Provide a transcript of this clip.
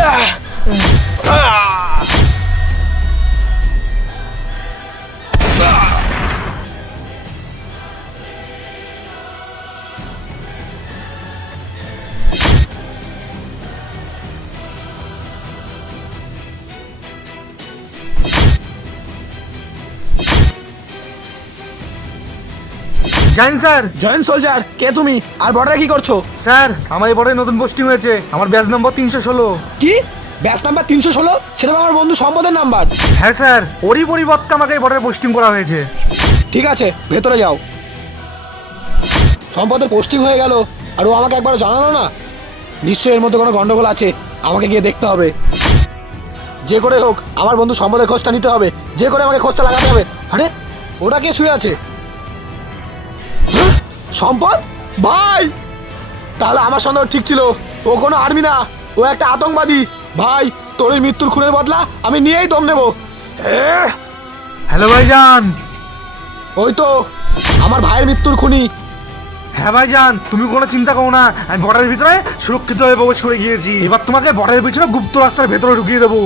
Ah! জানেন sir. Joint soldier কে তুমি? আর বর্ডারে কি করছ? স্যার আমার এই বড় নতুন পোস্টিং হয়েছে। আমার ব্যাচ নম্বর তিনশো ষোলো। কি? ব্যাচ নাম্বার তিনশো ষোলো? সেটা তো আমার বন্ধু সম্পদের নাম্বার। হ্যাঁ স্যার ওরই পরিবর্তে আমাকে এই বর্ডারে পোস্টিং করা হয়েছে। ঠিক আছে ভেতরে যাও। সম্পদের পোস্টিং হয়ে গেল আর ও আমাকে একবার জানালো না? নিশ্চয়ই এর মধ্যে কোনো গন্ডগোল আছে আমাকে গিয়ে দেখতে হবে। যে করে হোক আমার বন্ধু সম্পদের খোঁজটা নিতে হবে যে করে আমাকে খোঁজটা লাগাতে হবে। আরে ওটা কে শুয়ে আছে? সম্পদ? ভাই! তাহলে আমার সন্দেহ ঠিক ছিল। ও কোনো আর্মি না ও একটা আতঙ্কবাদী। ভাই তোর এই মৃত্যুর খুনের বদলা আমি নিয়েই দম নেব! হ্যালো ভাইজান। ওই তো আমার ভাইয়ের মৃত্যুর খুনি। হ্যাঁ ভাইজান তুমি কোনো চিন্তা করো না আমি বর্ডারের ভিতরে সুরক্ষিতভাবে প্রবেশ করে গিয়েছি। এবার তোমাকে বর্ডারের পিছনে গুপ্ত রাস্তার ভেতরে ঢুকিয়ে দেবো!